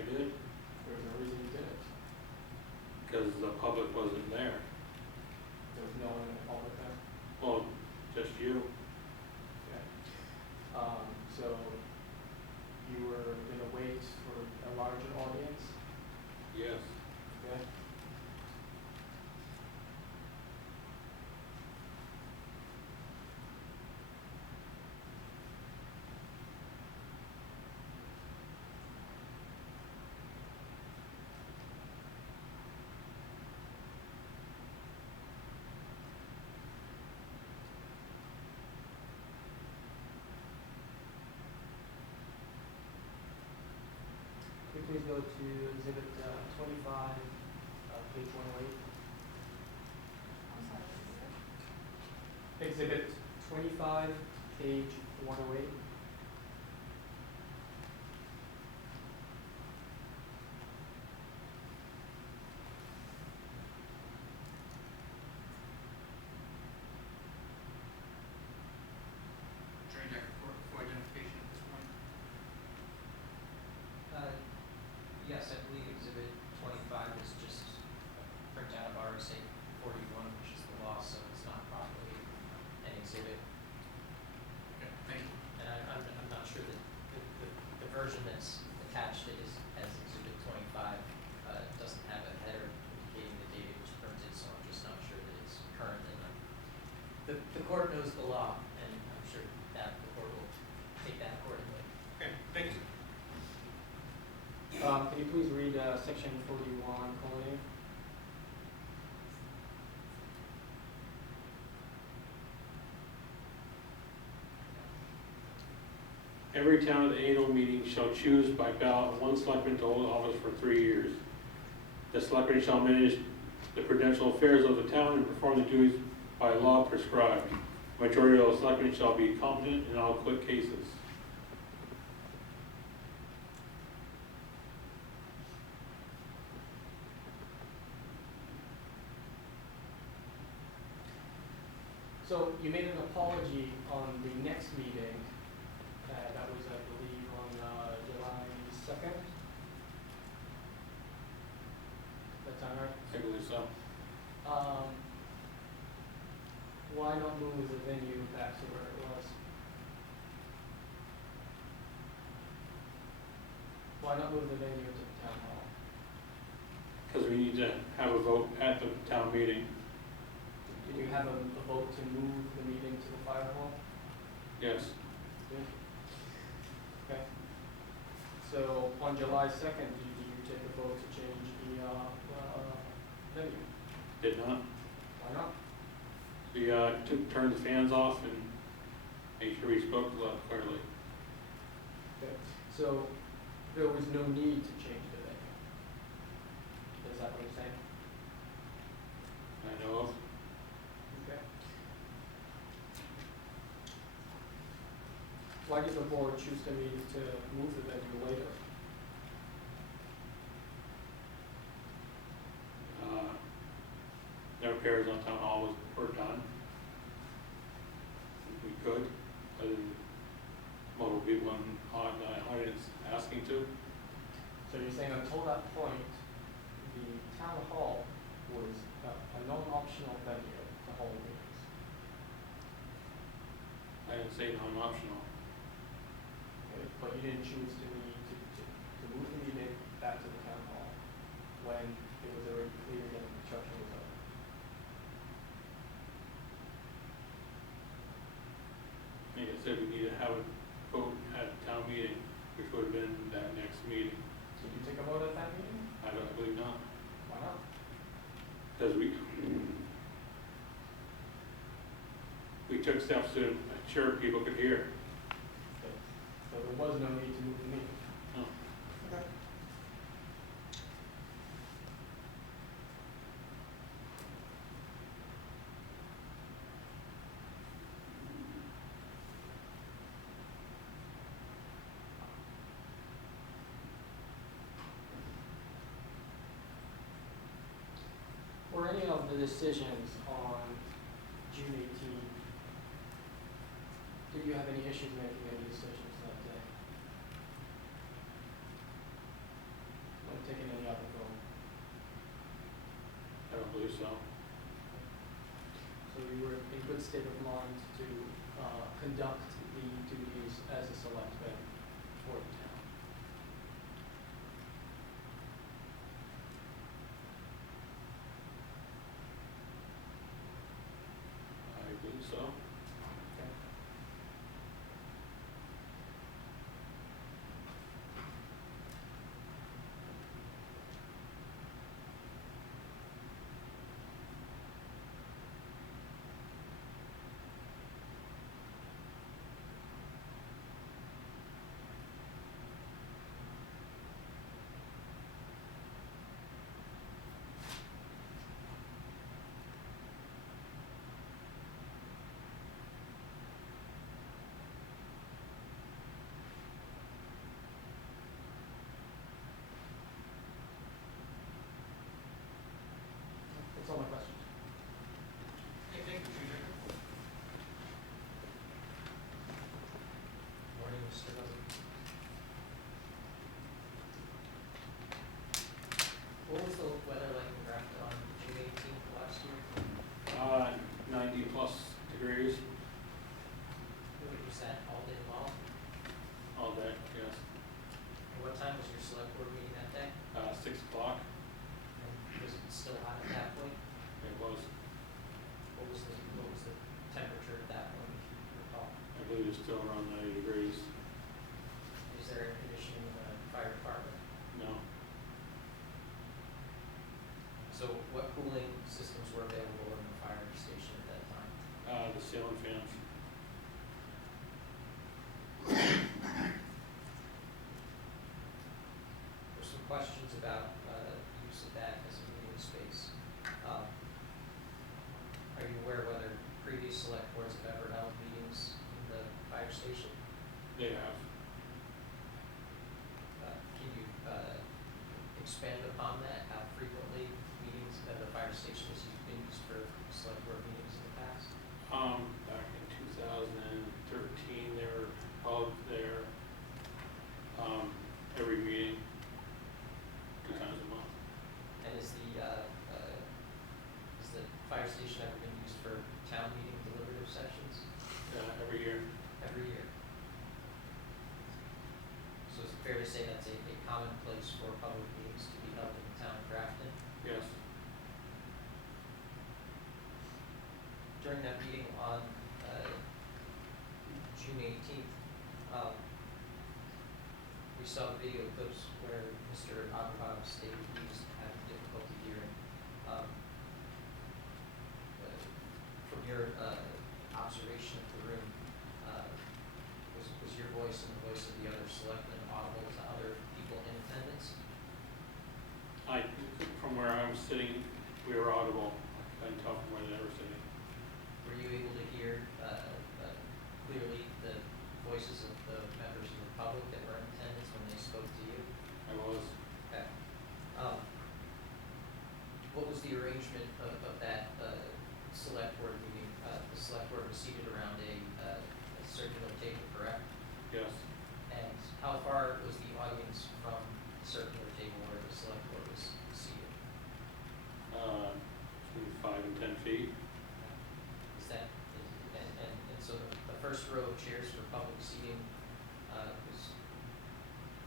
I did, There was no reason you didn't. because the public wasn't there. There was no one in the public there. Well, just you. Okay. So you were gonna wait for a larger audience? Yes. Okay. Could you please go to exhibit 25, page 108? I'm sorry, what is it? Exhibit 25, page 108. Train deck for identification at this point. Yes, I believe exhibit 25 is just a printout of RSA 41, which is the law, so it's not properly an exhibit. Okay, thank you. And I'm not sure that the version that's attached is as exhibit 25 doesn't have a header indicating the date it was printed, so I'm just not sure that it's current. And the court knows the law, and I'm sure that the court will take that accordingly. Okay, thank you. Can you please read section 41:8? Every town at the annual meeting shall choose by ballot one selectman to hold office for 3 years. The selectman shall manage the prudential affairs of the town and perform the duties by law prescribed. Majority of the selectmen shall be competent in all quick cases. So you made an apology on the next meeting. That was, I believe, on July 2nd. That sound right? I believe so. Why not move the venue back to where it was? Why not move the venue to the town hall? Because we need to have a vote at the town meeting. Did you have a vote to move the meeting to the fire hall? Yes. Did. Okay. So on July 2nd, did you take a vote to change the venue? Did not. Why not? We turned the fans off and made sure we spoke loud clearly. Okay. So there was no need to change the venue. Is that what you're saying? I know of. Okay. Why did the board choose to move the venue later? The repairs on town hall were done. We could, other than multiple people in the audience asking to. So you're saying until that point, the town hall was a non-optional venue to hold meetings? I didn't say non-optional. Okay, but you didn't choose to move the meeting back to the town hall when it was already clear that the construction was over. Like I said, we need to have a vote at a town meeting, which would have been that next meeting. Did you take a vote at that meeting? I believe not, Why not? because we took steps to ensure people could hear. Okay. So there was no need to move the meeting. No. Okay. Were any of the decisions on June 18th, did you have any issues making any decisions that day? so. So you were in good state of mind to conduct the duties as a selectman for the town. I believe so. Okay. That's all my questions. Okay, thank you, Tree Director. Morning, Mr. Hubbard. What was the weather like in Grafton on June 18th last year? 90+ degrees Was that all day long? all day, yes. And what time was your select board meeting that day? 6 o'clock, And was it still hot at that point? it was, What was the temperature at that point, if you recall? I believe it's still around 90 degrees. Is there air conditioning in the fire department? No, So what cooling systems were available in the fire station at that time? the ceiling fans. There's some questions about use of that as a meeting space. Are you aware whether previous select boards have ever held meetings in the fire station? They have. Can you expand upon that? How frequently meetings at the fire station has been used for select board meetings in the past? Back in 2013, they were held there, every meeting, 2 times a month. And is the fire station ever been used for town meeting deliberative sessions? Every year. Every year. So is it fair to say that's a common place for public meetings to be held in the town of Grafton? Yes. During that meeting on June 18th, we saw video clips where Mr. Abraham stated he was having difficulty hearing. From your observation of the room, was your voice and the voice of the other selectmen audible to other people in attendance? From where I was sitting, we were audible. I couldn't tell from where they were sitting. Were you able to hear clearly the voices of the members of the public that were in attendance when they spoke to you? I was. Okay. What was the arrangement of that select board meeting? The select board was seated around a circular table, correct? Yes. And how far was the audience from the circular table where the select board was seated? Between 5 and 10 feet. Is that, and so the first row of chairs for public seating was,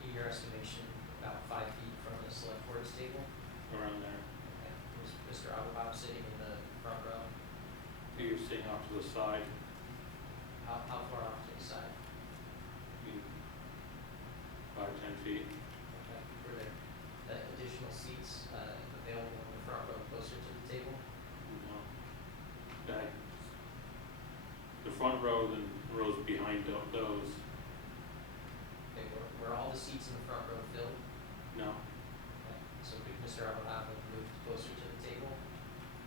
in your estimation, about 5 feet from the select board's table? Around there. Okay. Was Mr. Abraham sitting in the front row? He was sitting off to the side. How far off to the side? 5 or 10 feet. Okay. Were there additional seats available in the front row closer to the table? No. The front row, then rows behind those. Okay. Were all the seats in the front row filled? No. Okay. So could Mr. Abraham have moved closer to the table?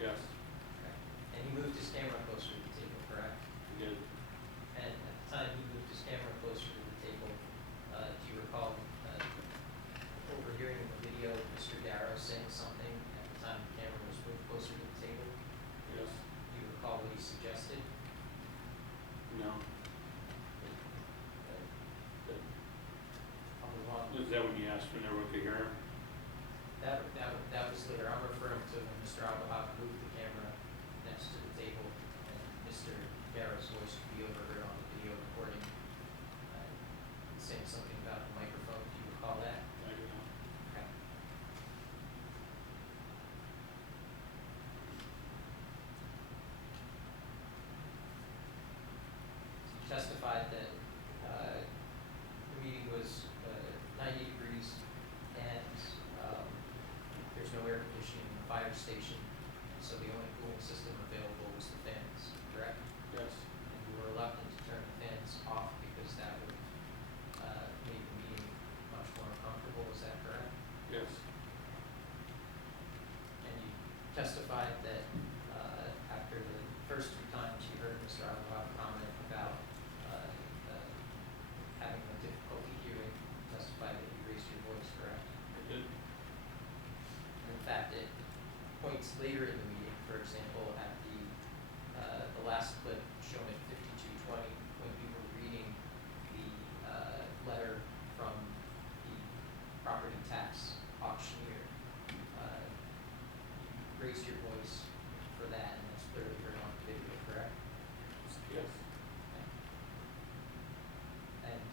Yes. Okay. And he moved his camera closer to the table, correct? He did. And at the time he moved his camera closer to the table, do you recall overhearing in the video Mr. Darrow saying something at the time the camera was moved closer to the table? Yes. Do you recall what he suggested? No. I'll move on. Is that when you asked when everyone could hear him? That was later. I'm referring to when Mr. Abraham moved the Darrow's voice could be overheard on the video recording. Saying something about the microphone, do you recall that? I do not. Okay. You testified that the meeting was 90 degrees and there's no air conditioning in the fire station, so the only cooling system available was the fans, correct? Yes. And you were reluctant to turn the fans off because that would make the meeting much more uncomfortable, is that correct? Yes. And you testified that after the first few times you heard Mr. Alvarado comment about having a difficulty hearing, you testified that you raised your voice, correct? I did. And in fact, at points later in the meeting, for example, at the last clip shown at 52:20, when you were reading the letter from the property tax auctioneer, you raised your voice for that, and that's clearly heard on video, correct? Yes. And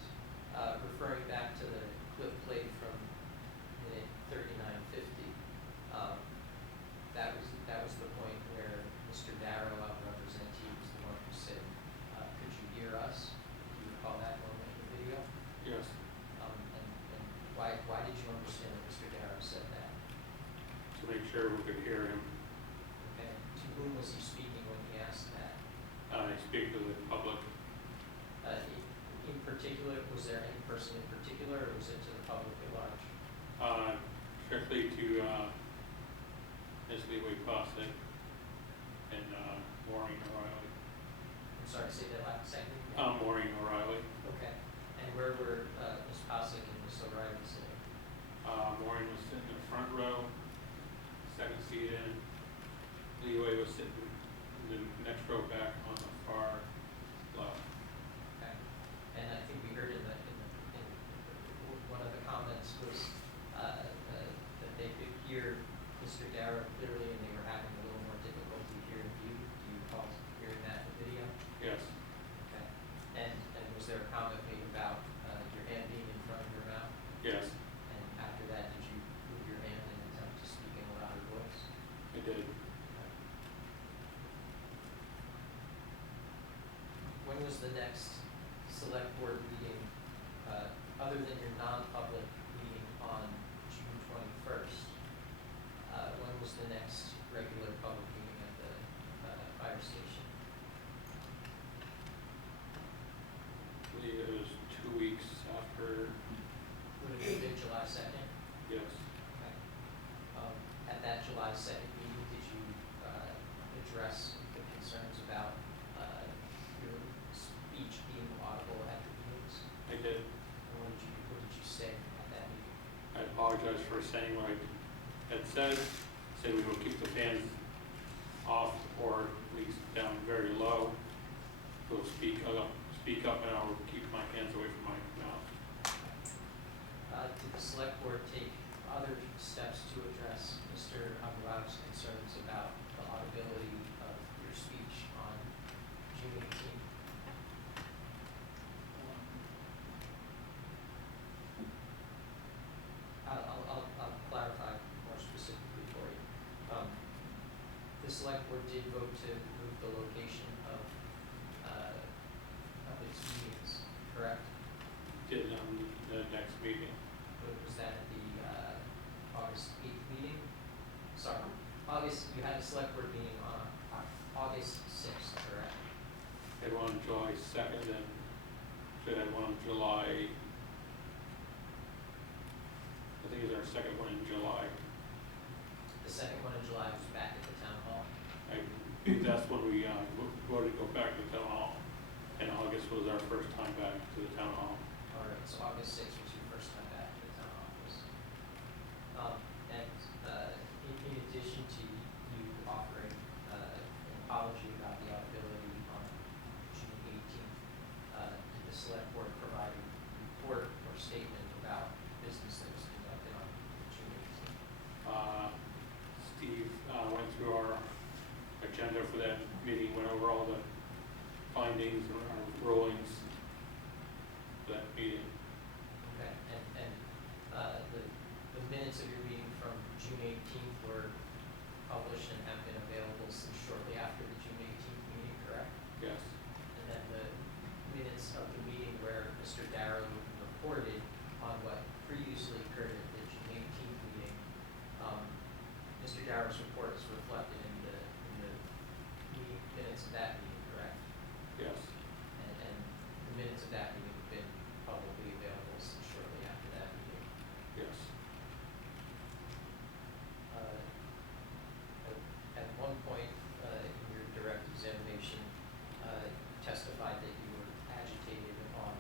referring back to the clip played from minute 39:50, that was the point where Mr. Darrow, our representative, was the one who said, "Could you hear us?" Do you recall that moment in the video? Yes. And why did you understand that Mr. Darrow said that? To make sure we could hear him. Okay. To whom was he speaking when he asked that? I speak to the public. In particular, was there any person in particular, or was it to the public at large? Strictly to Ms. Leeway Fawcett and Maureen O'Reilly. I'm sorry, say that last second again. Maureen O'Reilly. Okay. And where were Ms. Posick and Ms. O'Reilly sitting? Maureen was sitting in the front row, second seat in. Leeway was sitting in the next row back on the far left. Okay. And I think we heard in one of the comments was that they could hear Mr. Darrow clearly and they were having a little more difficulty hearing you. Do you recall hearing that in the video? Yes. Okay. And was there a comment made about your hand being in front of your mouth? Yes, And after that, did you move your hand in an attempt to speak in a louder voice? I did. When was the next select board meeting, other than your non-public meeting on June 21st? When was the next regular public meeting at the fire station? I believe it was 2 weeks after. Would it have been July 2nd? Yes. Okay. At that July 2nd meeting, did you address the concerns about your speech being audible at the meetings? I did. And what did you say at that meeting? I apologize for saying what I had said. Said we will keep the fans off or at least down very low. We'll speak up and I will keep my hands away from my mouth. Did the select board take other steps to address Mr. Amarado's concerns about the audibility of your speech on June 18th? I'll clarify more specifically for you. The select board did vote to move the location of its meetings, correct? Did on the next meeting. Was that at the August 8th meeting? Sorry, you had a select board meeting on August 6th, correct? Had one on July 2nd and should have one on July. I think it was our second one in July. The second one in July was back at the town hall. That's when we voted to go back to the town hall. And August was our first time back to the town hall. All right, so August 6th was your first time back to the town office. In addition to you offering an apology about the audibility on June 18th, did the select board provide a report or statement about business that was conducted on June 18th? Steve went through our agenda for that meeting, went over all the findings or our rulings for that meeting. Okay, and, the minutes of your meeting from June 18th were published and have been available since shortly after the June 18th meeting, correct? Yes. And then the minutes of the meeting where Mr. Darrow reported on what previously occurred at the June 18th meeting, Mr. Darrow's report is reflected in the meeting minutes of that meeting, correct? Yes. And the minutes of that meeting have been publicly available since shortly after that meeting. Yes. At one point, in your direct examination, you testified that you were agitated on,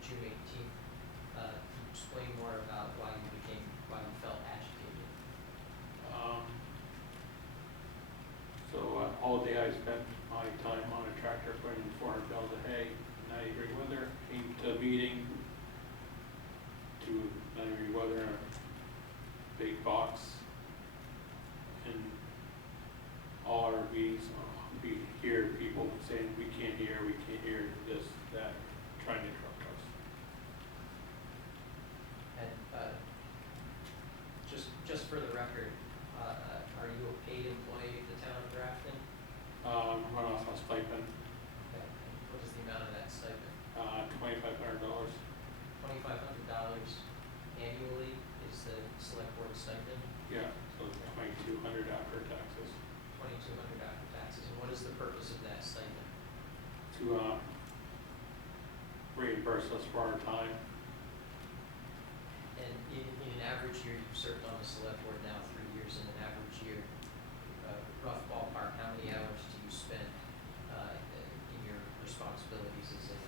June 18th. Can you explain more about why you felt agitated? So all day I spent my time on a tractor putting 400 bales of hay, 90-degree weather, came to a meeting to 90-degree weather in a big box. And all our meetings, we hear people saying, we can't hear this, that, trying to interrupt us. And, just for the record, are you a paid employee of the town of Grafton? Run off a stipend, Okay, and what is the amount of that stipend? $2,500. $2,500 annually is the select board stipend, Yeah, so $2,200 after taxes. $2,200 after taxes, and what is the purpose of that stipend? To reimburse us for our time. And in an average year, you've served on the select board now 3 years, in an average year, rough ballpark, how many hours do you spend in your responsibilities as a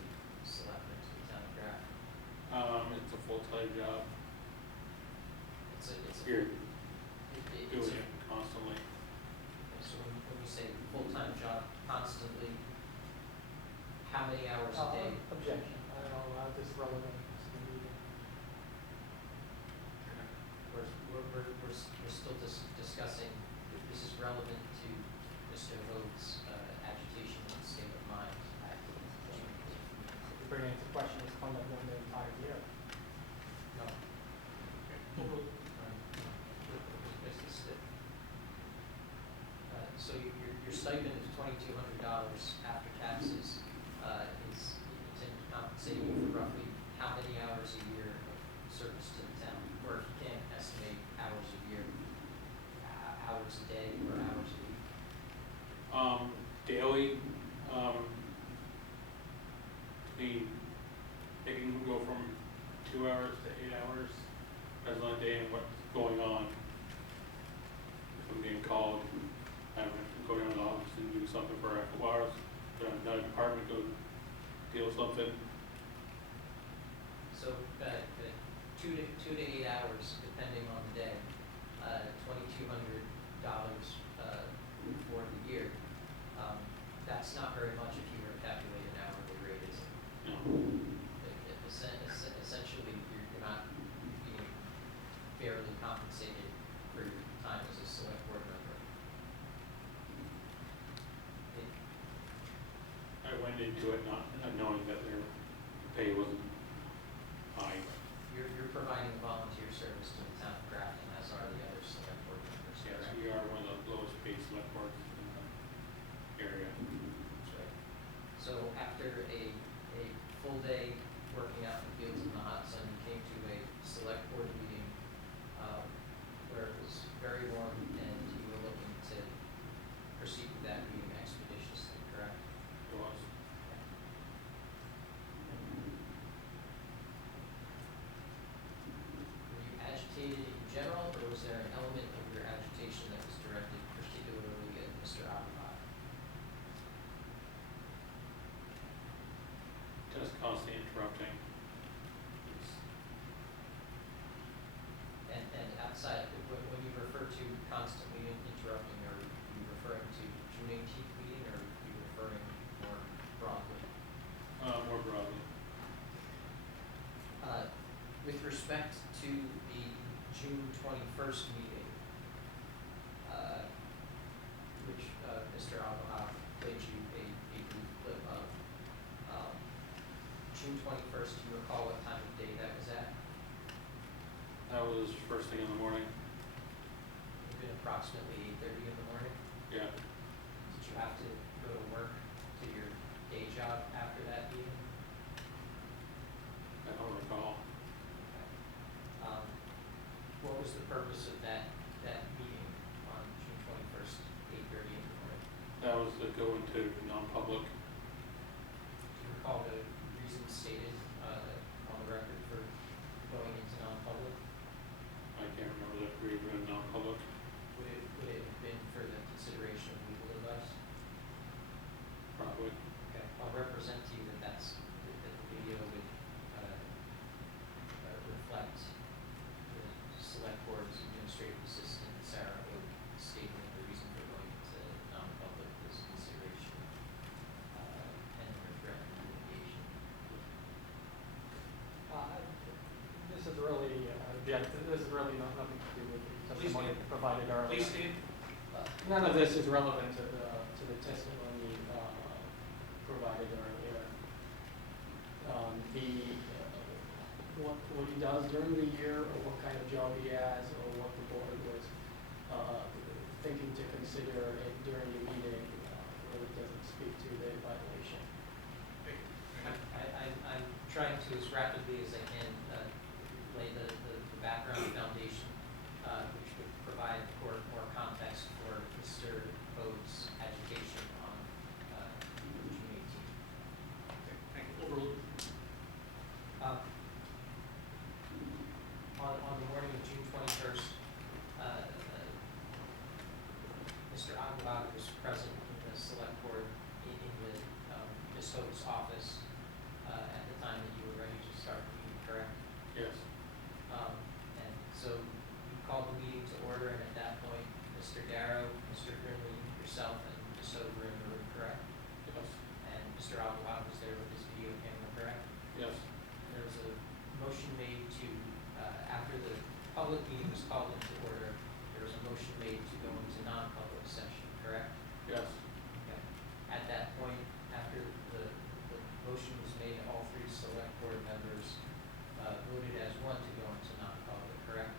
selectman to the town of Grafton? It's a full-time job. It's a You're it's doing a- it constantly. So when you say full-time job constantly, how many hours a day? Objection, I don't allow this relevant to the meeting. We're still discussing, this is relevant to Mr. Voigt's agitation and state of mind at the June 18th meeting. If you bring it into question, his conduct during the entire year. No. So your stipend of $2,200 after taxes is intended to compensate you for roughly how many hours a year of service to the town? Or if you can't estimate hours a year, hours a day or hours a week? Daily, it can go from 2 hours to 8 hours, depends on the day and what's going on. If I'm getting called, I have to go down to the office and do something for a couple hours, go down to another department, go deal with something. So, 2 to 8 hours, depending on the day, $2,200 for the year. That's not very much if you were to calculate an hourly rate, is it? You know, Essentially, you're not being fairly compensated for your time as a select board member. I went into it not knowing that their pay wasn't high. You're providing volunteer service to the town of Grafton, as are the other select board members, Yes, correct? we are one of the lowest paid select boards in the area. That's right. So after a full day working out in the fields in the hot sun, you came to a select board meeting where it was very warm and you were looking to proceed with that meeting expeditiously, correct? It was. Were you agitated in general, or was there an element of your agitation that was directed particularly at Mr. Abba? Just constantly interrupting. And outside, when you refer to constantly interrupting, are you referring to June 18th meeting, or are you referring more broadly? More broadly. With respect to the June 21st meeting, which Mr. Abba played you a June 21st, do you recall what time of day that was at? That was first thing in the morning. Maybe approximately 8:30 in the morning? Yeah. Did you have to go to work to your day job after that meeting? I don't recall. Okay. What was the purpose of that meeting on June 21st, 8:30 in the morning? That was to go into non-public. Do you recall the reason stated on the record for going into non-public? I can't remember that we were in non-public. Would it have been for the consideration of legal advice? Probably. Okay, I'll represent to you that the video would reflect the select board's administrative assistant, Sarah Oak, stating the reason for going into non-public was consideration and or threatened litigation. This is really, this is really nothing to do with the Please testimony stand. provided earlier. Please stand. None of this is relevant to the testimony provided earlier. What he does during the year, or what kind of job he has, or what the board was thinking to consider it during the meeting, really doesn't speak to the violation. I'm trying to, as rapidly as I can, lay the background foundation, which would provide the court more context for Mr. Oak's agitation on June 18th. Okay, thank you. Overruled. On the morning of June 21st, Mr. Aguilar was present in the select board in the Ms. Oak's office at the time that you were ready to start the meeting, correct? Yes. And so you called the meeting to order, and at that point, Mr. Darrow, Mr. Grimley, yourself, and Ms. Oak were in the room, correct? Yes. And Mr. Aguilar was there with his video camera, correct? Yes. And there was a motion made to, after the public meeting was called into order, there was a motion made to go into non-public session, correct? Yes. Okay. At that point, after the motion was made, all three select board members voted as one to go into non-public, correct?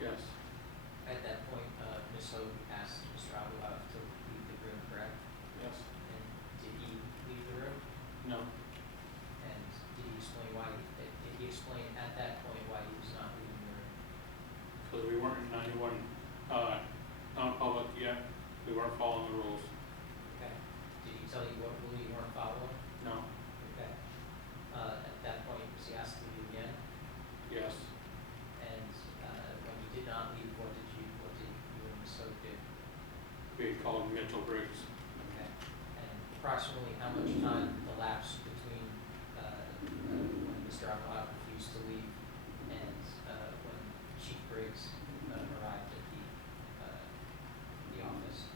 Yes. At that point, Ms. Hoag asked Mr. Aguilar to leave the room, correct? Yes. And did he leave the room? No. And did he explain why, did he explain at that point why he was not leaving the room? Because we weren't in 91 non-public yet. We weren't following the rules. Okay. Did he tell you what rule you weren't following? No. Okay. At that point, was he asked to leave again? Yes. And when you did not leave, what did you and Ms. Hoag do? We called Mitchell Briggs. Okay. And approximately how much time elapsed between when Mr. Aguilar refused to leave and when Chief Briggs arrived at the office?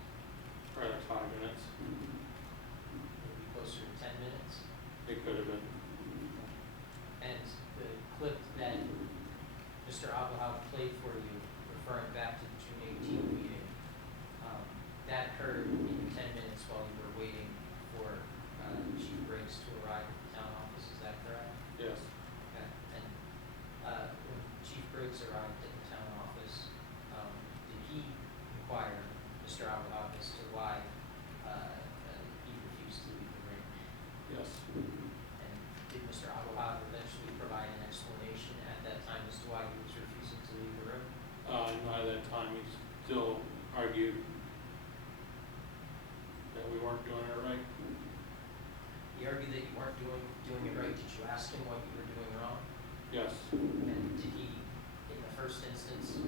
Probably like 5 minutes. Maybe closer to 10 minutes? It could have been. And the clip that Mr. Aguilar played for you, referring back to the June 18th meeting, that occurred in 10 minutes while you were waiting for Chief Briggs to arrive at the town office, is that correct? Yes. Okay. And when Chief Briggs arrived at the town office, did he inquire Mr. Aguilar as to why he refused to leave the room? Yes. And did Mr. Aguilar eventually provide an explanation at that time as to why he was refusing to leave the room? Not at that time. We still argued that we weren't doing it right. He argued that you weren't doing it right. Did you ask him what you were doing wrong? Yes. And did he, in the first instance,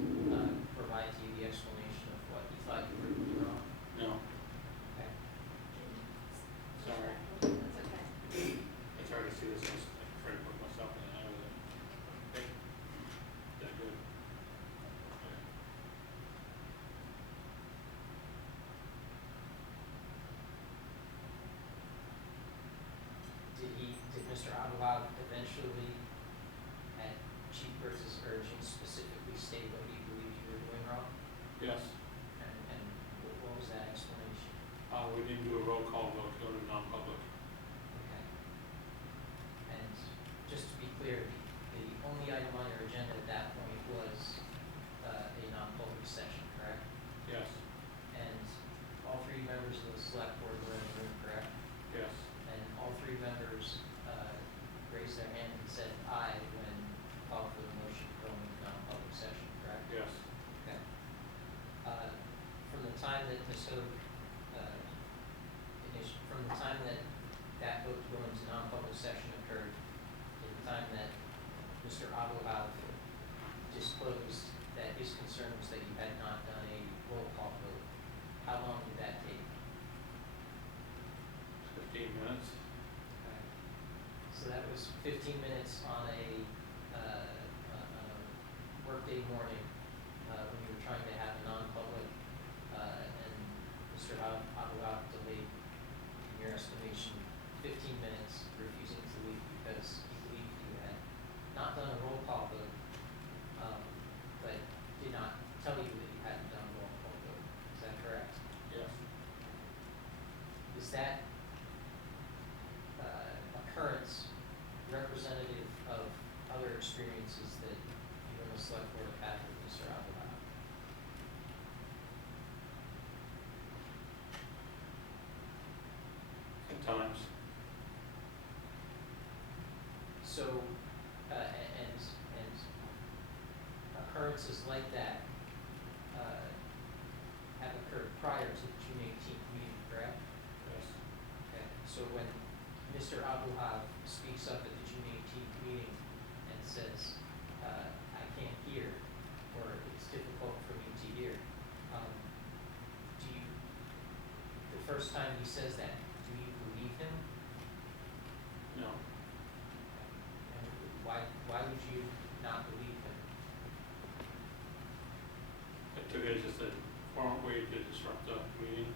provide to you the explanation of what he thought you were doing wrong? No. Okay. Sorry. That's okay. It's hard to see this. I was afraid to put myself in the eye with it. Okay. Is that good? Okay. Did Mr. Aguilar eventually, at Chief Briggs' urging, specifically state what he believed you were doing wrong? Yes. And what was that explanation? We didn't do a roll call vote to go to non-public. Okay. And agenda at that point was a non-public session, correct? Yes, And all three members of the select board were in the room, correct? yes, And all three members raised their hand and said aye when called for the motion to go into non-public session, correct? yes. Okay. From the time that Ms. Hoag, from the time that that vote to go into non-public session occurred, to the time that Mr. Abuhav disclosed that his concern was that you had not done a roll call vote, how long did that take? 15 minutes. Okay. So that was 15 minutes on a workday morning, when you were trying to have a non-public, and Mr. Abuhav delayed, in your estimation, 15 minutes, refusing to leave because he believed you had not done a roll call vote, but did not tell you that you hadn't done a roll call vote. Is that correct? Yes. Is that occurrence representative of other experiences that you and the select board have had with Mr. Abuhav? At times. So, and occurrences like that have occurred prior to the June 18th meeting, correct? Yes. Okay, so when Mr. Abuhav speaks up at the June 18th meeting and says, I can't hear, or it's difficult for me to hear, do you, the first time he says that, do you believe him? No. And why would you not believe him? I took it as just a foreign way to disrupt the meeting.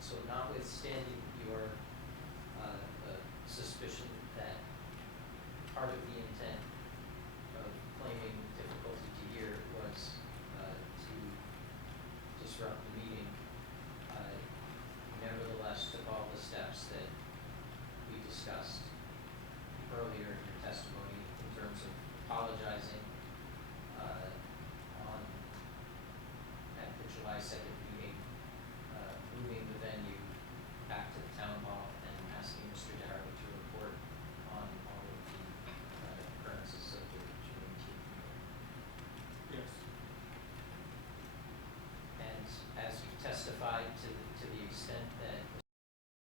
So notwithstanding your suspicion that part of the